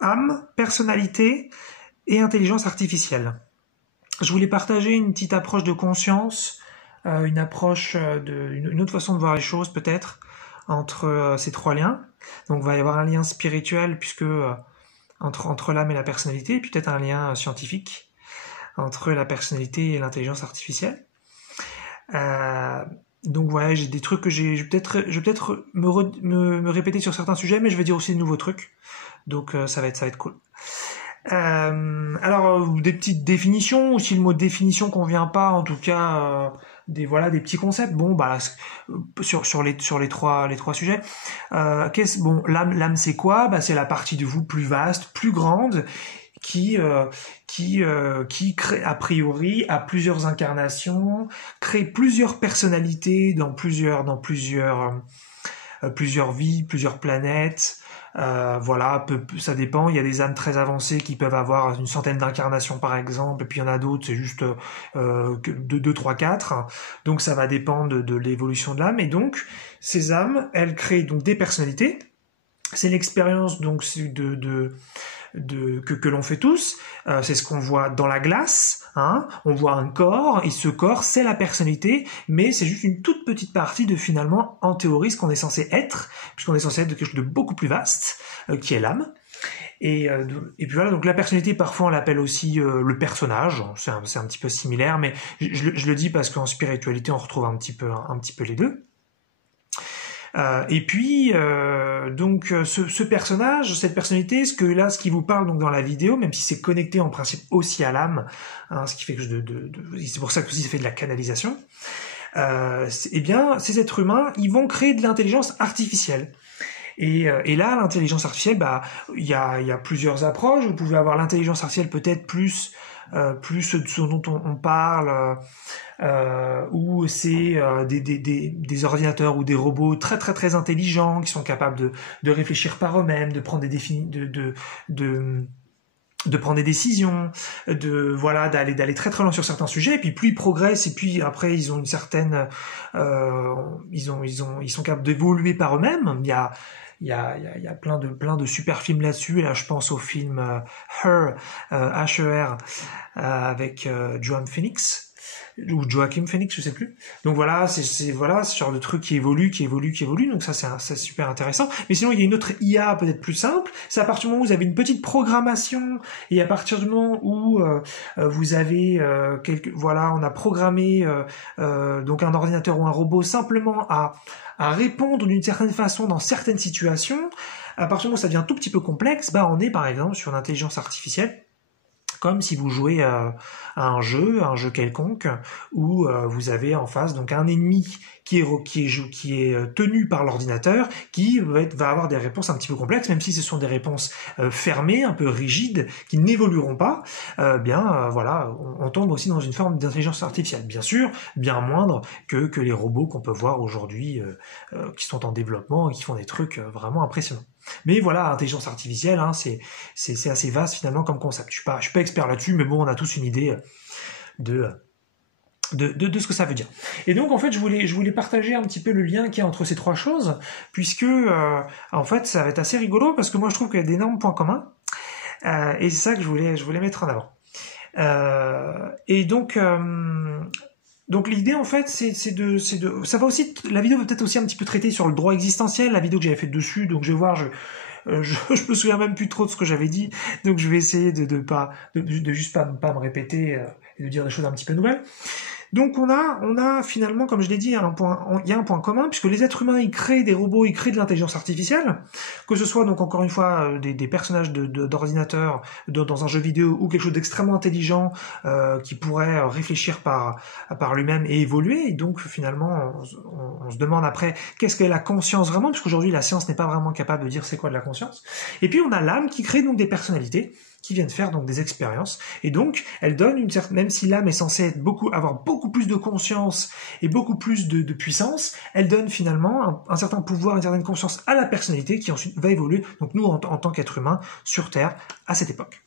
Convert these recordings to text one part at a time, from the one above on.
âme, personnalité et intelligence artificielle. Je voulais partager une petite approche de conscience, une approche une autre façon de voir les choses peut-être entre ces trois liens. Donc il va y avoir un lien spirituel puisque entre l'âme et la personnalité, et puis peut-être un lien scientifique entre la personnalité et l'intelligence artificielle. Donc voilà, j'ai des trucs que je vais peut-être me répéter sur certains sujets, mais je vais dire aussi de nouveaux trucs. Donc ça va être cool. Alors des petites définitions, ou si le mot définition convient pas, en tout cas des petits concepts. Bon bah sur les trois sujets. L'âme c'est quoi? Bah c'est la partie de vous plus vaste, plus grande, qui crée a priori a plusieurs incarnations, crée plusieurs personnalités dans plusieurs vies, plusieurs planètes. Ça dépend. Il y a des âmes très avancées qui peuvent avoir une centaine d'incarnations par exemple, et puis il y en a d'autres, c'est juste 2, 3, 4. Donc ça va dépendre de l'évolution de l'âme. Et donc ces âmes, elles créent donc des personnalités. C'est l'expérience donc que l'on fait tous. C'est ce qu'on voit dans la glace. On voit un corps, et ce corps, c'est la personnalité, mais c'est juste une toute petite partie de finalement, en théorie, ce qu'on est censé être, puisqu'on est censé être quelque chose de beaucoup plus vaste, qui est l'âme. Et puis voilà, donc la personnalité, parfois on l'appelle aussi le personnage. C'est un petit peu similaire, mais je le dis parce qu'en spiritualité, on retrouve un petit peu les deux. Et puis donc ce personnage, cette personnalité, ce qui vous parle donc dans la vidéo, même si c'est connecté en principe aussi à l'âme, ce qui fait que c'est pour ça que aussi ça fait de la canalisation. Eh bien, ces êtres humains, ils vont créer de l'intelligence artificielle. Et là, l'intelligence artificielle, il y a plusieurs approches. Vous pouvez avoir l'intelligence artificielle peut-être plus ce dont on parle, où c'est des ordinateurs ou des robots très très très intelligents qui sont capables de réfléchir par eux-mêmes, de prendre de prendre des décisions, d'aller très très loin sur certains sujets, et puis plus ils progressent, et puis après ils ont une certaine ils sont capables d'évoluer par eux-mêmes. Il y a plein de super films là-dessus. Et là, je pense au film Her, H-E-R, avec Joaquin Phoenix, je sais plus. Donc voilà, c'est ce genre de truc qui évolue. Donc ça, c'est super intéressant. Mais sinon, il y a une autre IA peut-être plus simple. C'est à partir du moment où vous avez une petite programmation, et à partir du moment où vous avez on a programmé donc un ordinateur ou un robot simplement à répondre d'une certaine façon dans certaines situations. À partir du moment où ça devient un tout petit peu complexe, on est par exemple sur l'intelligence artificielle, comme si vous jouez à un jeu quelconque, où vous avez en face donc un ennemi qui est tenu par l'ordinateur, qui va avoir des réponses un petit peu complexes, même si ce sont des réponses fermées, un peu rigides, qui n'évolueront pas. On tombe aussi dans une forme d'intelligence artificielle, bien sûr, bien moindre que les robots qu'on peut voir aujourd'hui, qui sont en développement et qui font des trucs vraiment impressionnants. Mais voilà, intelligence artificielle, c'est assez vaste finalement comme concept. Je suis pas expert là-dessus, mais bon, on a tous une idée de ce que ça veut dire. Et donc en fait, je voulais partager un petit peu le lien qu'il y a entre ces trois choses, puisque en fait, ça va être assez rigolo, parce que moi je trouve qu'il y a d'énormes points communs, et c'est ça que je voulais mettre en avant. Et donc l'idée en fait ça va aussi, la vidéo va peut-être aussi un petit peu traiter sur le droit existentiel, la vidéo que j'avais faite dessus, donc je vais voir, je me souviens même plus trop de ce que j'avais dit, donc je vais essayer de juste pas me répéter et de dire des choses un petit peu nouvelles. Donc on a finalement, comme je l'ai dit, il y a un point commun, puisque les êtres humains, ils créent des robots, ils créent de l'intelligence artificielle, que ce soit donc encore une fois des personnages d'ordinateurs dans un jeu vidéo, ou quelque chose d'extrêmement intelligent qui pourrait réfléchir par lui-même et évoluer. Et donc finalement, on se demande après qu'est-ce qu'est la conscience vraiment, puisqu'aujourd'hui la science n'est pas vraiment capable de dire c'est quoi de la conscience. Et puis on a l'âme qui crée donc des personnalités qui viennent faire donc des expériences, et donc elle donne une certaine, même si l'âme est censée avoir beaucoup plus de conscience et beaucoup plus de puissance, elle donne finalement un certain pouvoir, une certaine conscience à la personnalité qui ensuite va évoluer, donc nous en tant qu'être humain sur Terre à cette époque.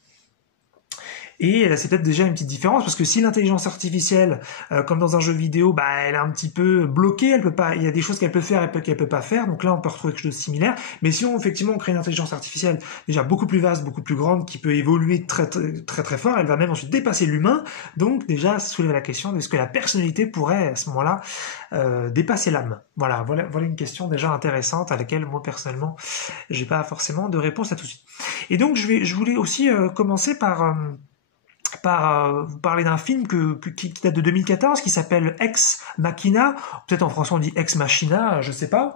Et c'est peut-être déjà une petite différence, parce que si l'intelligence artificielle, comme dans un jeu vidéo, elle est un petit peu bloquée, elle peut pas, il y a des choses qu'elle peut faire et qu'elle peut pas faire, donc là on peut retrouver quelque chose de similaire. Mais si effectivement on crée une intelligence artificielle déjà beaucoup plus vaste, beaucoup plus grande, qui peut évoluer très fort, elle va même ensuite dépasser l'humain, donc déjà soulever la question est-ce que la personnalité pourrait à ce moment-là dépasser l'âme. Voilà une question déjà intéressante à laquelle moi personnellement j'ai pas forcément de réponse à tout de suite. Et donc je voulais aussi commencer par vous parler d'un film qui date de 2014 qui s'appelle Ex Machina, peut-être en français on dit Ex Machina, je sais pas.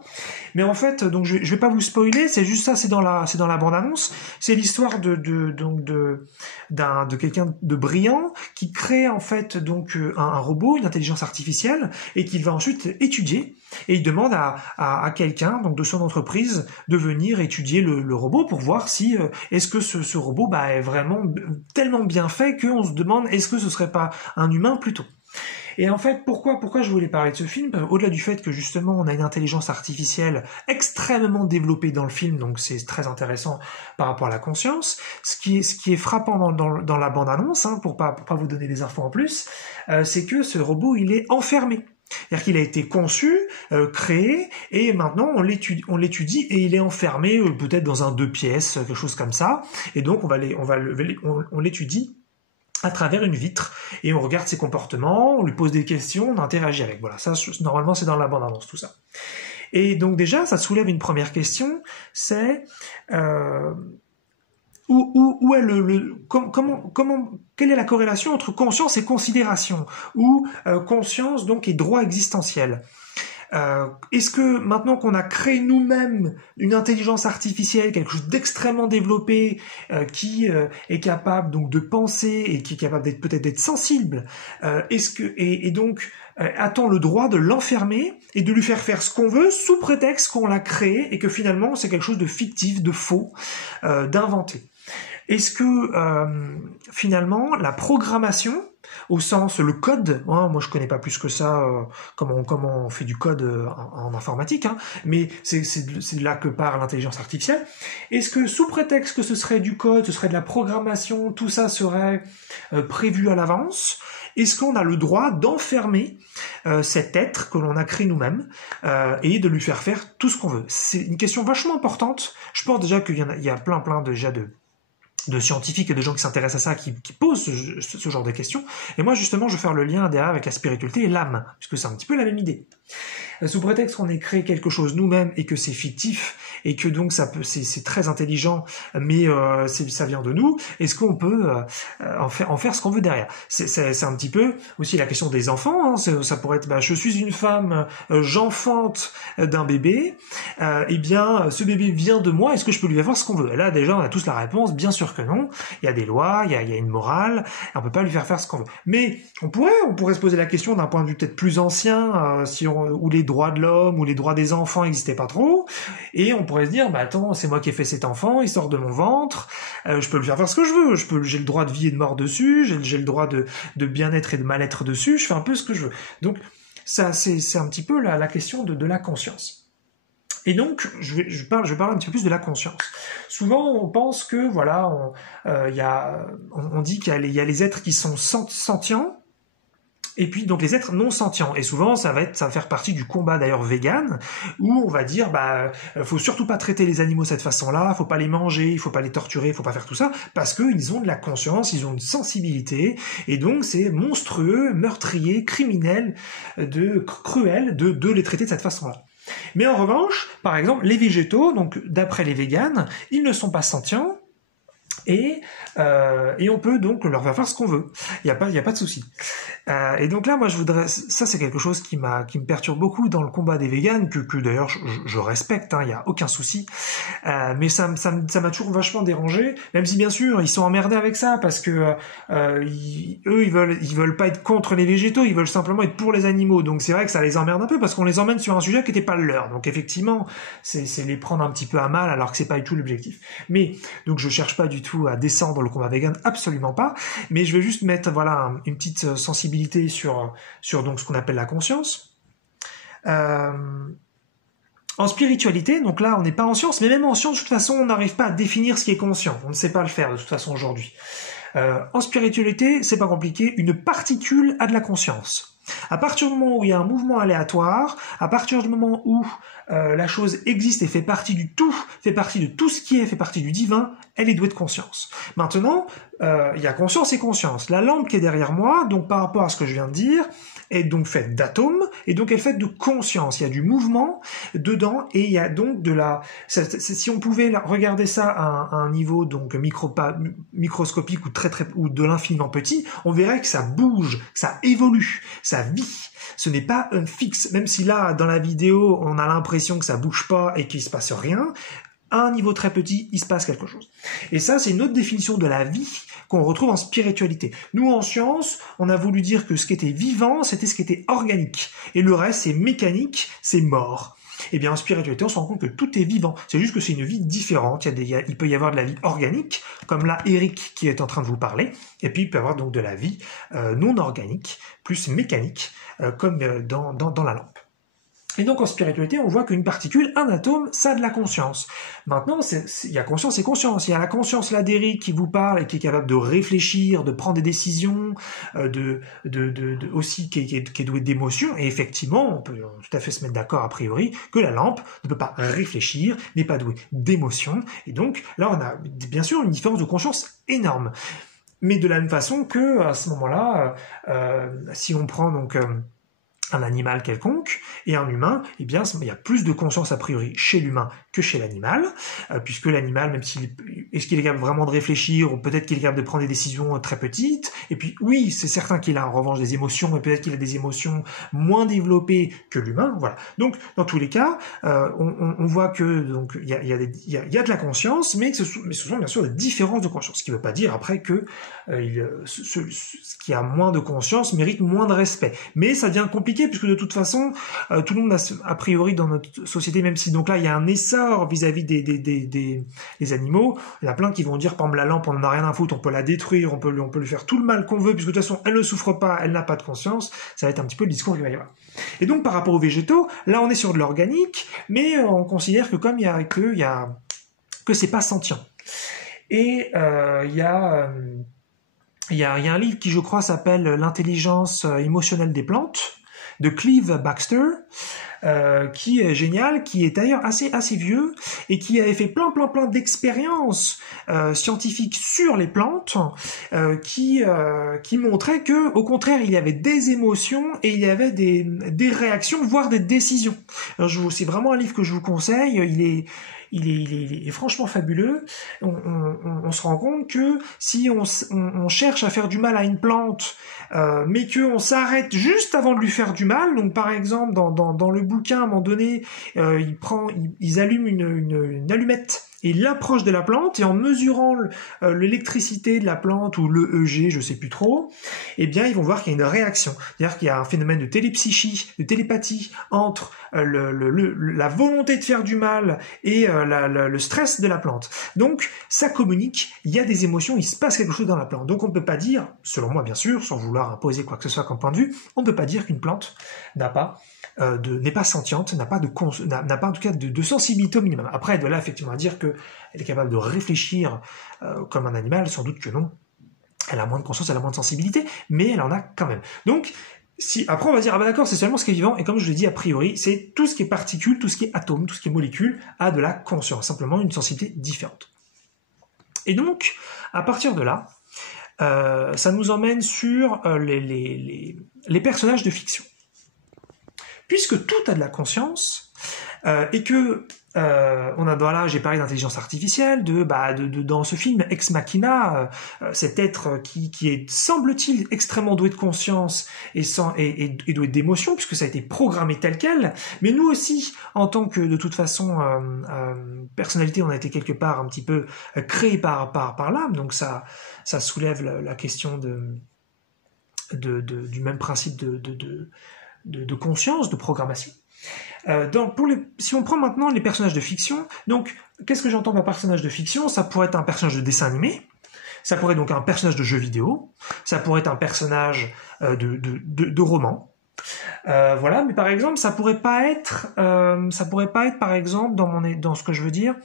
Mais en fait, donc je vais pas vous spoiler, c'est juste ça, c'est dans la bande-annonce. C'est l'histoire de quelqu'un de brillant qui crée en fait donc un robot, une intelligence artificielle, et qu'il va ensuite étudier. Et il demande à quelqu'un donc de son entreprise de venir étudier le robot pour voir si est-ce que ce robot est vraiment tellement bien fait qu'on se demande est-ce que ce serait pas un humain plutôt. Et en fait, pourquoi je voulais parler de ce film? Au-delà du fait que justement on a une intelligence artificielle extrêmement développée dans le film, donc c'est très intéressant par rapport à la conscience. Ce qui est frappant dans la bande-annonce, pour pas vous donner des infos en plus, c'est que ce robot il est enfermé. C'est-à-dire qu'il a été conçu, créé, et maintenant on l'étudie et il est enfermé peut-être dans un 2 pièces, quelque chose comme ça. Et donc on l'étudie à travers une vitre et on regarde ses comportements, on lui pose des questions, on interagit avec. Voilà, ça normalement c'est dans la bande-annonce tout ça. Et donc déjà ça soulève une première question, c'est où est quelle est la corrélation entre conscience et considération, ou conscience donc et droit existentiel. Est-ce que maintenant qu'on a créé nous-mêmes une intelligence artificielle, quelque chose d'extrêmement développé, qui est capable donc de penser et qui est capable d'être sensible, donc a-t-on le droit de l'enfermer et de lui faire ce qu'on veut sous prétexte qu'on l'a créé et que finalement c'est quelque chose de fictif, de faux, d'inventé? Est-ce que finalement la programmation, au sens le code, moi je connais pas plus que ça comment on fait du code en informatique, mais c'est là que part l'intelligence artificielle. Est-ce que sous prétexte que ce serait du code, ce serait de la programmation, tout ça serait prévu à l'avance? Est-ce qu'on a le droit d'enfermer cet être que l'on a créé nous-mêmes et de lui faire tout ce qu'on veut? C'est une question vachement importante. Je pense déjà qu'il y a plein déjà de scientifiques et de gens qui s'intéressent à ça, qui posent ce genre de questions. Et moi, justement, je vais faire le lien derrière avec la spiritualité et l'âme, puisque c'est un petit peu la même idée. Sous prétexte qu'on ait créé quelque chose nous-mêmes et que c'est fictif, et que donc c'est très intelligent, mais ça vient de nous, est-ce qu'on peut en faire ce qu'on veut derrière? C'est un petit peu aussi la question des enfants, ça pourrait être, je suis une femme, j'enfante d'un bébé, eh bien, ce bébé vient de moi, est-ce que je peux lui faire ce qu'on veut? Et là, déjà, on a tous la réponse, bien sûr que non, il y a des lois, il y a une morale, on peut pas lui faire ce qu'on veut. Mais on pourrait se poser la question d'un point de vue peut-être plus ancien, où les droits de l'homme ou les droits des enfants n'existaient pas trop, et on pourrait se dire attends, c'est moi qui ai fait cet enfant, il sort de mon ventre, je peux lui faire ce que je veux, j'ai le droit de vie et de mort dessus, j'ai le droit de bien-être et de mal-être dessus, je fais un peu ce que je veux. Donc ça c'est un petit peu la question de la conscience. Et donc, je vais parler un petit peu plus de la conscience. Souvent, on pense que, on dit qu'il y a les êtres qui sont sentients, et puis donc les êtres non sentients. Et souvent, ça va faire partie du combat d'ailleurs vegan, où on va dire, faut surtout pas traiter les animaux de cette façon-là, faut pas les manger, il faut pas les torturer, il faut pas faire tout ça, parce qu'ils ont de la conscience, ils ont une sensibilité, et donc c'est monstrueux, meurtrier, criminel, cruel de les traiter de cette façon-là. Mais en revanche, par exemple, les végétaux, donc d'après les véganes, ils ne sont pas sentients et on peut donc leur faire ce qu'on veut. Il y a pas de souci. Et donc là, moi, ça c'est quelque chose qui me perturbe beaucoup dans le combat des véganes, que d'ailleurs je respecte, il y a aucun souci. Mais ça m'a toujours vachement dérangé, même si bien sûr ils sont emmerdés avec ça parce que eux ils veulent pas être contre les végétaux, ils veulent simplement être pour les animaux. Donc c'est vrai que ça les emmerde un peu parce qu'on les emmène sur un sujet qui n'était pas le leur. Donc effectivement, c'est les prendre un petit peu à mal alors que c'est pas du tout l'objectif. Mais donc je cherche pas du tout à descendre le combat vegan, absolument pas. Mais je vais juste mettre une petite sensibilité sur donc ce qu'on appelle la conscience. En spiritualité, donc là on n'est pas en science, mais même en science de toute façon on n'arrive pas à définir ce qui est conscient, on ne sait pas le faire de toute façon aujourd'hui. En spiritualité, c'est pas compliqué, une particule a de la conscience. À partir du moment où il y a un mouvement aléatoire, à partir du moment où la chose existe et fait partie du tout, fait partie de tout ce qui est, fait partie du divin, elle est douée de conscience. Maintenant, il y a conscience et conscience. La lampe qui est derrière moi, donc par rapport à ce que je viens de dire, est donc faite d'atomes, et donc elle est faite de conscience. Il y a du mouvement dedans, et il y a donc de la... Si on pouvait regarder ça à un niveau donc microscopique ou de l'infiniment petit, on verrait que ça bouge, que ça évolue, ça vit. Ce n'est pas un fixe, même si là, dans la vidéo, on a l'impression que ça bouge pas et qu'il se passe rien. À un niveau très petit, il se passe quelque chose. Et ça, c'est une autre définition de la vie qu'on retrouve en spiritualité. Nous, en science, on a voulu dire que ce qui était vivant, c'était ce qui était organique. Et le reste, c'est mécanique, c'est mort. Eh bien, en spiritualité, on se rend compte que tout est vivant. C'est juste que c'est une vie différente. Il peut y avoir de la vie organique, comme là, Eric qui est en train de vous parler. Et puis, il peut y avoir donc de la vie non organique, plus mécanique, comme dans la lampe. Et donc en spiritualité, on voit qu'une particule, un atome, ça a de la conscience. Maintenant, il y a conscience et conscience. Il y a la conscience là d'Eric qui vous parle et qui est capable de réfléchir, de prendre des décisions, aussi qui est douée d'émotions. Et effectivement, on peut tout à fait se mettre d'accord a priori que la lampe ne peut pas réfléchir, n'est pas douée d'émotions. Et donc là, on a bien sûr une différence de conscience énorme. Mais de la même façon que à ce moment-là, si on prend donc un animal quelconque et un humain, eh bien, il y a plus de conscience a priori chez l'humain que chez l'animal, puisque l'animal, même est-ce qu'il est capable vraiment de réfléchir, ou peut-être qu'il est capable de prendre des décisions très petites, et puis oui, c'est certain qu'il a en revanche des émotions, mais peut-être qu'il a des émotions moins développées que l'humain, voilà. Donc, dans tous les cas, on voit que donc il y a de la conscience, mais ce sont bien sûr des différences de conscience, ce qui ne veut pas dire après que ce qui a moins de conscience mérite moins de respect. Mais ça devient compliqué, puisque de toute façon, tout le monde a priori dans notre société, même si donc là il y a un essor vis-à-vis des animaux, il y en a plein qui vont dire, par exemple, la lampe, on n'en a rien à foutre, on peut la détruire, on peut lui faire tout le mal qu'on veut, puisque de toute façon elle ne souffre pas, elle n'a pas de conscience. Ça va être un petit peu le discours qu'il va y avoir. Et donc par rapport aux végétaux, là on est sur de l'organique, mais on considère que comme que c'est pas sentient. Et il y a un livre qui, je crois, s'appelle L'intelligence émotionnelle des plantes, de Clive Baxter, qui est génial, qui est d'ailleurs assez vieux, et qui avait fait plein d'expériences scientifiques sur les plantes, qui montraient que, au contraire, il y avait des émotions et il y avait des réactions, voire des décisions. C'est vraiment un livre que je vous conseille. Il est franchement fabuleux. On se rend compte que si on cherche à faire du mal à une plante, mais qu'on s'arrête juste avant de lui faire du mal, donc par exemple dans le bouquin, à un moment donné, ils allument une allumette et ils l'approchent de la plante, et en mesurant l'électricité de la plante, ou le EG, je sais plus trop, eh bien ils vont voir qu'il y a une réaction. C'est-à-dire qu'il y a un phénomène de télépsychie, de télépathie entre la volonté de faire du mal et le stress de la plante. Donc ça communique, il y a des émotions, il se passe quelque chose dans la plante. Donc on ne peut pas dire, selon moi bien sûr, sans vouloir imposer quoi que ce soit comme point de vue, on ne peut pas dire qu'une plante n'est pas sentiente, n'a pas en tout cas de sensibilité au minimum. Après, de là effectivement à dire qu'elle est capable de réfléchir comme un animal, sans doute que non. Elle a moins de conscience, elle a moins de sensibilité, mais elle en a quand même. Donc, après on va dire, ah ben d'accord, c'est seulement ce qui est vivant, et comme je l'ai dit a priori, c'est tout ce qui est particules, tout ce qui est atome, tout ce qui est molécule, a de la conscience, simplement une sensibilité différente. Et donc, à partir de là, ça nous emmène sur les personnages de fiction. Puisque tout a de la conscience, et que voilà, j'ai parlé d'intelligence artificielle, dans ce film Ex Machina, cet être qui est, semble-t-il, extrêmement doué de conscience et doué d'émotion, puisque ça a été programmé tel quel. Mais nous aussi, en tant que, de toute façon, personnalité, on a été quelque part un petit peu créé par l'âme, donc ça soulève la question du même principe de conscience, de programmation. Si on prend maintenant les personnages de fiction, donc qu'est-ce que j'entends par personnage de fiction? Ça pourrait être un personnage de dessin animé, ça pourrait être donc un personnage de jeu vidéo, ça pourrait être un personnage de roman. Voilà, mais par exemple, ça pourrait pas être par exemple dans ce que je veux dire,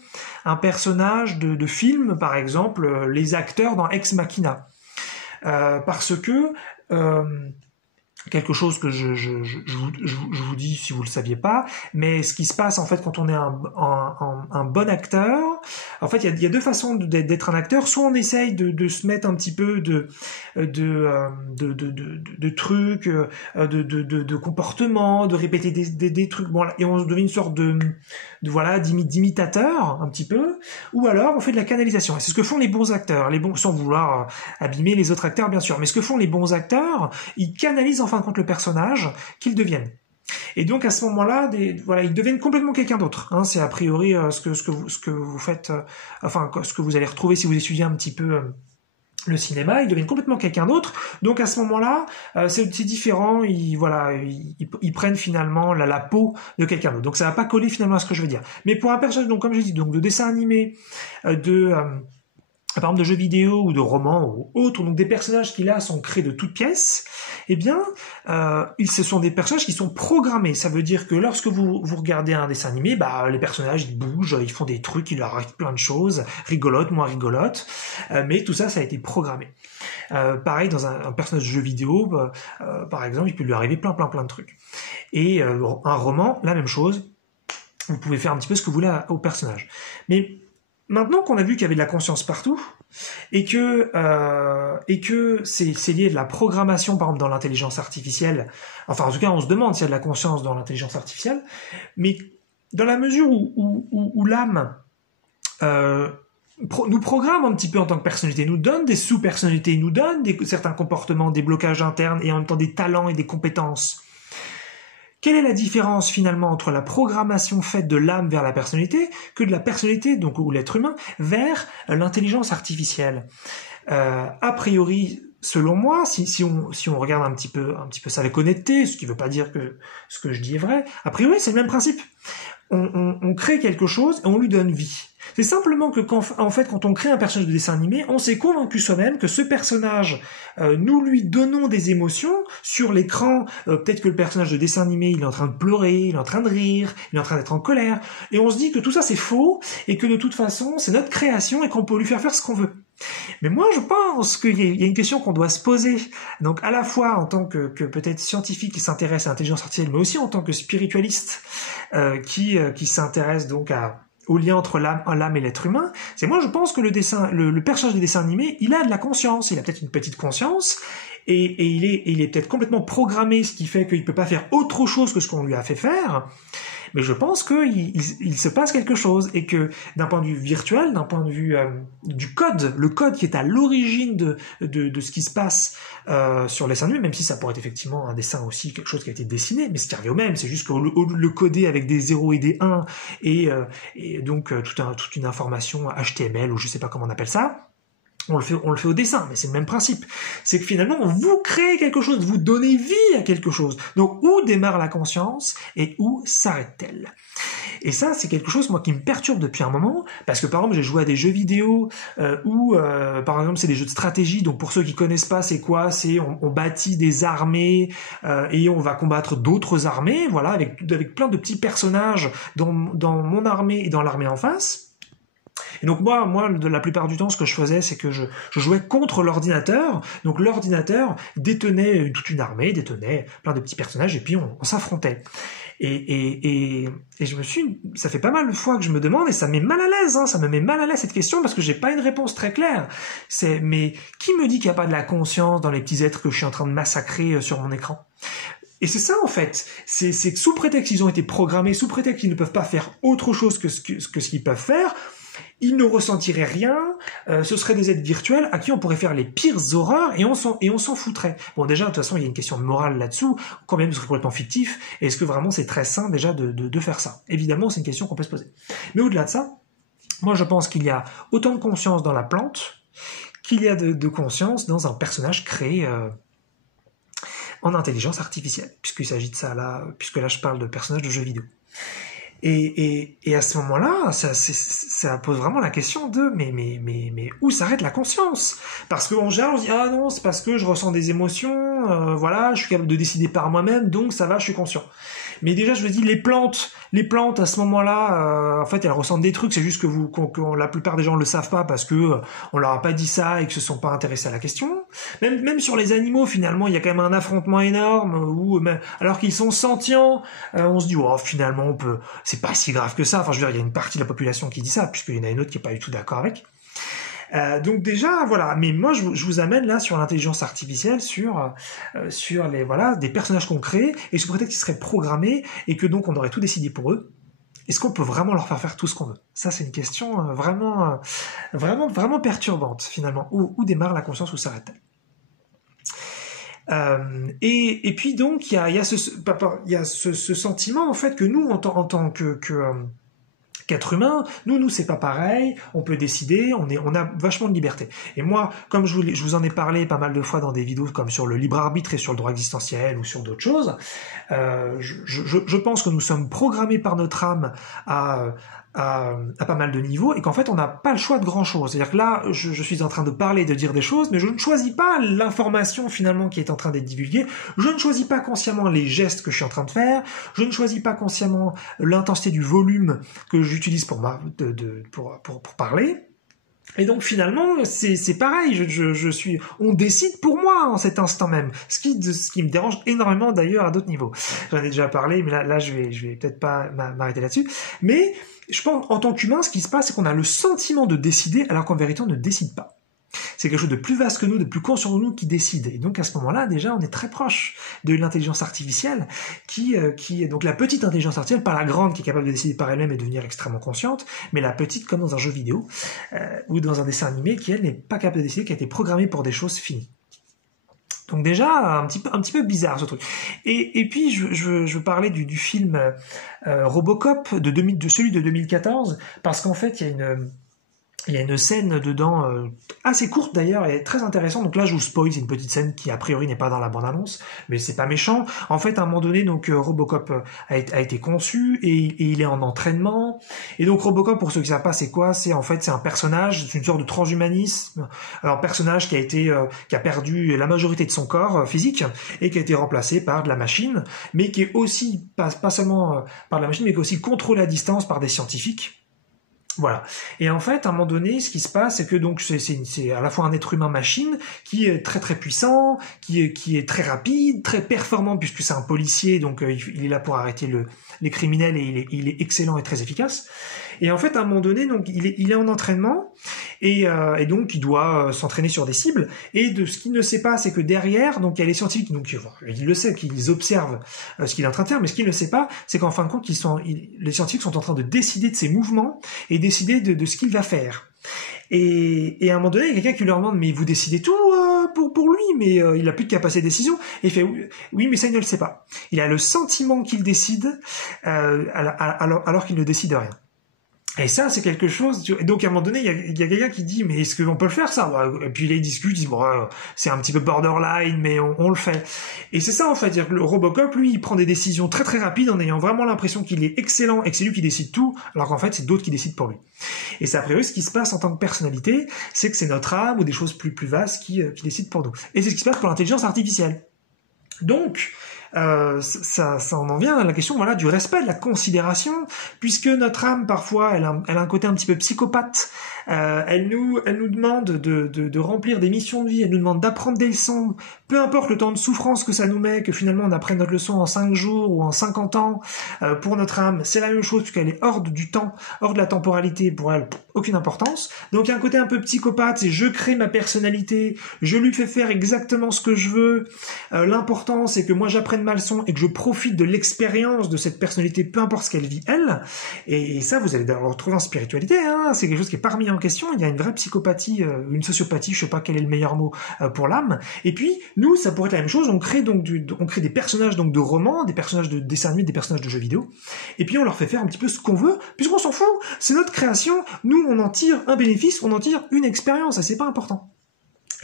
un personnage de film, par exemple, les acteurs dans Ex Machina. parce que quelque chose que je vous dis si vous le saviez pas, mais ce qui se passe en fait quand on est un bon acteur, en fait il y a deux façons d'être un acteur. Soit on essaye de se mettre un petit peu de trucs, de comportements, de répéter des trucs, bon, et on devient une sorte voilà, d'imitateur un petit peu, ou alors on fait de la canalisation. Et c'est ce que font les bons acteurs, sans vouloir abîmer les autres acteurs bien sûr, mais ce que font les bons acteurs, ils canalisent en fin de compte le personnage qu'ils deviennent. Et donc à ce moment-là, voilà, ils deviennent complètement quelqu'un d'autre. Hein, c'est a priori ce que vous faites, enfin ce que vous allez retrouver si vous étudiez un petit peu le cinéma, ils deviennent complètement quelqu'un d'autre. Donc à ce moment-là, c'est différent. Ils prennent finalement la peau de quelqu'un d'autre. Donc ça va pas coller finalement à ce que je veux dire. Mais pour un personnage, donc comme j'ai dit, donc de dessin animé, par exemple de jeux vidéo ou de romans ou autres, donc des personnages qui là sont créés de toutes pièces, eh bien, ce sont des personnages qui sont programmés. Ça veut dire que lorsque vous regardez un dessin animé, les personnages ils bougent, ils font des trucs, il leur arrive plein de choses, rigolotes, moins rigolotes, mais tout ça, ça a été programmé. Pareil dans un personnage de jeu vidéo, par exemple, il peut lui arriver plein de trucs. Et un roman, la même chose. Vous pouvez faire un petit peu ce que vous voulez au personnage. Mais maintenant qu'on a vu qu'il y avait de la conscience partout, et que c'est lié à de la programmation, par exemple dans l'intelligence artificielle, enfin en tout cas on se demande s'il y a de la conscience dans l'intelligence artificielle, mais dans la mesure où l'âme nous programme un petit peu en tant que personnalité, nous donne des sous-personnalités, nous donne certains comportements, des blocages internes et en même temps des talents et des compétences. Quelle est la différence finalement entre la programmation faite de l'âme vers la personnalité que de la personnalité, donc ou l'être humain, vers l'intelligence artificielle? A priori, selon moi, si on regarde un petit peu ça avec honnêteté, ce qui ne veut pas dire que ce que je dis est vrai, a priori c'est le même principe. On crée quelque chose et on lui donne vie. C'est simplement que en fait, quand on crée un personnage de dessin animé, on s'est convaincu soi-même que ce personnage, nous lui donnons des émotions sur l'écran. Peut-être que le personnage de dessin animé, il est en train de pleurer, il est en train de rire, il est en train d'être en colère, et on se dit que tout ça c'est faux et que de toute façon c'est notre création et qu'on peut lui faire ce qu'on veut. Mais moi, je pense qu'il y a une question qu'on doit se poser. Donc, à la fois en tant que peut-être scientifique qui s'intéresse à l'intelligence artificielle, mais aussi en tant que spiritualiste qui s'intéresse donc au lien entre l'âme et l'être humain. Moi, je pense que le personnage des dessins animés, il a de la conscience. Il a peut-être une petite conscience. Et il est peut-être complètement programmé, ce qui fait qu'il peut pas faire autre chose que ce qu'on lui a fait faire. Mais je pense qu'il se passe quelque chose et que d'un point de vue virtuel, d'un point de vue du code, le code qui est à l'origine de ce qui se passe sur les dessins animés, même si ça pourrait être effectivement un dessin aussi, quelque chose qui a été dessiné, mais ce qui revient au même, c'est juste qu'au le coder avec des 0 et des 1 et donc toute une information HTML ou je sais pas comment on appelle ça, on le fait au dessin, mais c'est le même principe. C'est que finalement, vous créez quelque chose, vous donnez vie à quelque chose. Donc, où démarre la conscience et où s'arrête-t-elle? Et ça, c'est quelque chose, moi, qui me perturbe depuis un moment, parce que, par exemple, j'ai joué à des jeux vidéo où, par exemple, c'est des jeux de stratégie. Donc, pour ceux qui connaissent pas, c'est quoi? C'est on bâtit des armées et on va combattre d'autres armées, voilà, avec plein de petits personnages dans mon armée et dans l'armée en face. Et donc moi, la plupart du temps, ce que je faisais, c'est que je jouais contre l'ordinateur. Donc l'ordinateur détenait toute une armée, détenait plein de petits personnages, et puis on s'affrontait. Et ça fait pas mal de fois que je me demande, et ça me met mal à l'aise, ça me met mal à l'aise cette question, parce que j'ai pas une réponse très claire. Mais qui me dit qu'il n'y a pas de la conscience dans les petits êtres que je suis en train de massacrer sur mon écran? Et c'est ça en fait, c'est que sous prétexte qu'ils ont été programmés, sous prétexte qu'ils ne peuvent pas faire autre chose que ce qu'ils peuvent faire, ils ne ressentiraient rien, ce seraient des êtres virtuels à qui on pourrait faire les pires horreurs et on s'en foutrait. Bon, déjà, de toute façon, il y a une question de morale là-dessous, quand même, ce serait complètement fictif, et est-ce que vraiment c'est très sain déjà de faire ça? Évidemment, c'est une question qu'on peut se poser. Mais au-delà de ça, moi je pense qu'il y a autant de conscience dans la plante qu'il y a de conscience dans un personnage créé en intelligence artificielle, puisqu'il s'agit de ça là, puisque là je parle de personnages de jeux vidéo. Et à ce moment-là, ça pose vraiment la question de mais où s'arrête la conscience? Parce qu'en général, on se dit ah non, c'est parce que je ressens des émotions, voilà, je suis capable de décider par moi-même, donc ça va, je suis conscient. Mais déjà, je vous dis, les plantes à ce moment-là, en fait, elles ressentent des trucs. C'est juste que la plupart des gens le savent pas parce que on leur a pas dit ça et que se sont pas intéressés à la question. Même sur les animaux, finalement, il y a quand même un affrontement énorme où, alors qu'ils sont sentients, on se dit, oh, finalement, c'est pas si grave que ça. Enfin, je veux dire, il y a une partie de la population qui dit ça, puisqu'il y en a une autre qui est pas du tout d'accord avec. Donc déjà voilà, mais moi je vous amène là sur l'intelligence artificielle, sur les des personnages qu'on crée et sous prétexte qu'ils seraient programmés et que donc on aurait tout décidé pour eux. Est-ce qu'on peut vraiment leur faire tout ce qu'on veut? Ça c'est une question vraiment perturbante finalement. Où démarre la conscience, où s'arrête-t-elle? Et puis donc il y a ce sentiment en fait que nous en tant qu'être humain, nous c'est pas pareil, on peut décider, on a vachement de liberté. Et moi, comme je vous en ai parlé pas mal de fois dans des vidéos comme sur le libre arbitre et sur le droit existentiel ou sur d'autres choses, je pense que nous sommes programmés par notre âme à pas mal de niveaux et qu'en fait on n'a pas le choix de grand chose. C'est-à-dire que là, je suis en train de parler, de dire des choses, mais je ne choisis pas l'information finalement qui est en train d'être divulguée, je ne choisis pas consciemment les gestes que je suis en train de faire, je ne choisis pas consciemment l'intensité du volume que j'utilise pour parler. Et donc finalement, c'est pareil, on décide pour moi en cet instant même, ce qui me dérange énormément d'ailleurs à d'autres niveaux. J'en ai déjà parlé, mais là je vais peut-être pas m'arrêter là-dessus. Mais je pense en tant qu'humain, ce qui se passe, c'est qu'on a le sentiment de décider, alors qu'en vérité on ne décide pas. C'est quelque chose de plus vaste que nous, de plus conscient de nous qui décide. Et donc à ce moment-là, déjà, on est très proche de l'intelligence artificielle, qui est donc la petite intelligence artificielle, pas la grande qui est capable de décider par elle-même et de devenir extrêmement consciente, mais la petite comme dans un jeu vidéo ou dans un dessin animé qui elle n'est pas capable de décider, qui a été programmée pour des choses finies. Donc déjà un petit peu bizarre ce truc. Et puis je parlais du film Robocop de celui de 2014 parce qu'en fait il y a une scène dedans assez courte d'ailleurs et très intéressante. Donc là je vous spoil, c'est une petite scène qui a priori n'est pas dans la bande-annonce, mais c'est pas méchant. En fait à un moment donné donc Robocop a été conçu et il est en entraînement. Et donc Robocop, pour ceux qui savent pas c'est quoi, c'est un personnage, c'est une sorte de transhumanisme, un personnage qui a perdu la majorité de son corps physique et qui a été remplacé par de la machine, mais qui est aussi pas seulement par de la machine, mais qui est aussi contrôlé à distance par des scientifiques. Voilà. Et en fait, à un moment donné, ce qui se passe, c'est que donc c'est à la fois un être humain machine qui est très très puissant, qui est très rapide, très performant puisque c'est un policier, donc il est là pour arrêter les criminels et il est excellent et très efficace. Et en fait, à un moment donné, donc il est en entraînement et donc il doit s'entraîner sur des cibles. Et de ce qu'il ne sait pas, c'est que derrière, donc il y a les scientifiques, donc il le sait, qu'ils observent ce qu'il est en train de faire, mais ce qu'il ne sait pas, c'est qu'en fin de compte, les scientifiques sont en train de décider de ses mouvements et décider de ce qu'il va faire. Et à un moment donné, il y a quelqu'un qui leur demande mais vous décidez tout pour lui, mais il a plus de capacité de décision. Et il fait oui, mais ça il ne le sait pas. Il a le sentiment qu'il décide alors qu'il ne décide rien. Et ça, c'est quelque chose. Et donc, à un moment donné, il y a quelqu'un qui dit, mais est-ce qu'on peut le faire, ça? Et puis, il discute, il dit, bon, c'est un petit peu borderline, mais on le fait. Et c'est ça, en fait. C'est-à-dire que le Robocop, lui, il prend des décisions très, très rapides en ayant vraiment l'impression qu'il est excellent et que c'est lui qui décide tout, alors qu'en fait, c'est d'autres qui décident pour lui. Et c'est a priori ce qui se passe en tant que personnalité, c'est que c'est notre âme ou des choses plus vastes qui décident pour nous. Et c'est ce qui se passe pour l'intelligence artificielle. Donc, ça en vient à la question du respect, de la considération, puisque notre âme parfois elle a un côté un petit peu psychopathe. Elle nous demande de remplir des missions de vie, elle nous demande d'apprendre des leçons, peu importe le temps de souffrance que ça nous met, que finalement on apprenne notre leçon en 5 jours ou en 50 ans, pour notre âme c'est la même chose puisqu'elle est hors du temps, hors de la temporalité, pour elle aucune importance. Donc il y a un côté un peu psychopathe, c'est je crée ma personnalité, je lui fais faire exactement ce que je veux, l'important c'est que moi j'apprenne ma leçon et que je profite de l'expérience de cette personnalité, peu importe ce qu'elle vit elle. Et ça vous allez le retrouver en spiritualité, hein, c'est quelque chose qui est pas remis en question. Il y a une vraie psychopathie, une sociopathie, je sais pas quel est le meilleur mot pour l'âme. Et puis nous ça pourrait être la même chose, on crée des personnages donc de romans, des personnages de dessins animés, des personnages de jeux vidéo, et puis on leur fait faire un petit peu ce qu'on veut puisqu'on s'en fout, c'est notre création, nous on en tire un bénéfice, on en tire une expérience, et c'est pas important.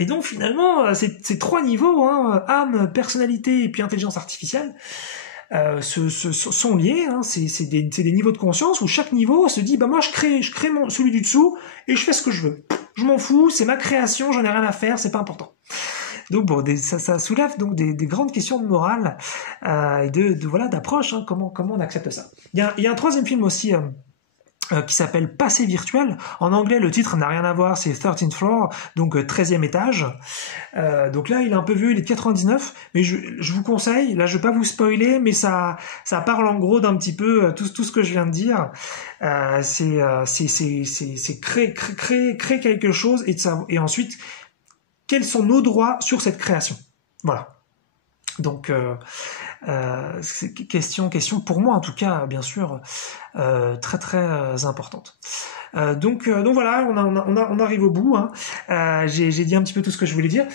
Et donc finalement, ces 3 niveaux, hein, âme, personnalité et puis intelligence artificielle, sont liés. Hein, c'est des niveaux de conscience où chaque niveau se dit, bah moi je crée celui du dessous et je fais ce que je veux. Je m'en fous, c'est ma création, j'en ai rien à faire, c'est pas important. Donc bon, ça soulève donc des grandes questions de morale et voilà d'approche. Hein, comment on accepte ça. Il y a un troisième film aussi. Qui s'appelle Passé virtuel. En anglais, le titre n'a rien à voir, c'est 13th floor, donc 13e étage. Donc là, il est un peu vieux, il est de 99, mais je vous conseille, là je vais pas vous spoiler, mais ça parle en gros d'un petit peu tout ce que je viens de dire. C'est créer quelque chose et ensuite, quels sont nos droits sur cette création. Voilà. Donc question pour moi en tout cas bien sûr très très importante. Donc voilà, on arrive au bout. Hein. J'ai dit un petit peu tout ce que je voulais dire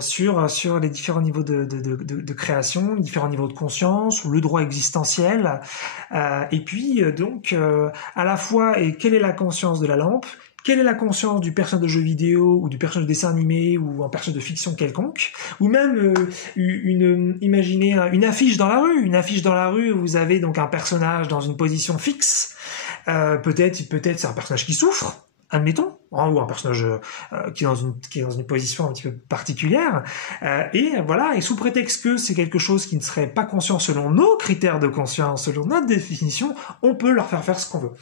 sur les différents niveaux de création, les différents niveaux de conscience, le droit existentiel, et puis donc à la fois et quelle est la conscience de la lampe. Quelle est la conscience du personnage de jeu vidéo ou du personnage de dessin animé ou un personnage de fiction quelconque, ou même imaginez une affiche dans la rue. Une affiche dans la rue où vous avez donc un personnage dans une position fixe. Peut-être c'est un personnage qui souffre, admettons, hein, ou un personnage qui est dans une position un petit peu particulière. Et voilà, et sous prétexte que c'est quelque chose qui ne serait pas conscient selon nos critères de conscience, selon notre définition, on peut leur faire ce qu'on veut.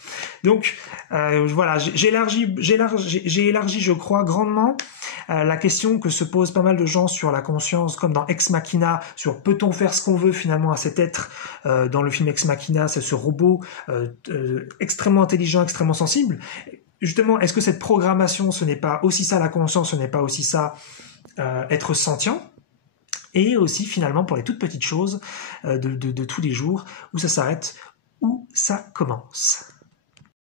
Donc voilà, j'ai élargi, je crois, grandement la question que se posent pas mal de gens sur la conscience, comme dans Ex Machina, sur peut-on faire ce qu'on veut finalement à cet être. Dans le film Ex Machina, c'est ce robot extrêmement intelligent, extrêmement sensible. Justement, est-ce que cette programmation, ce n'est pas aussi ça la conscience, ce n'est pas aussi ça être sentient? Et aussi finalement pour les toutes petites choses de tous les jours, où ça s'arrête, où ça commence.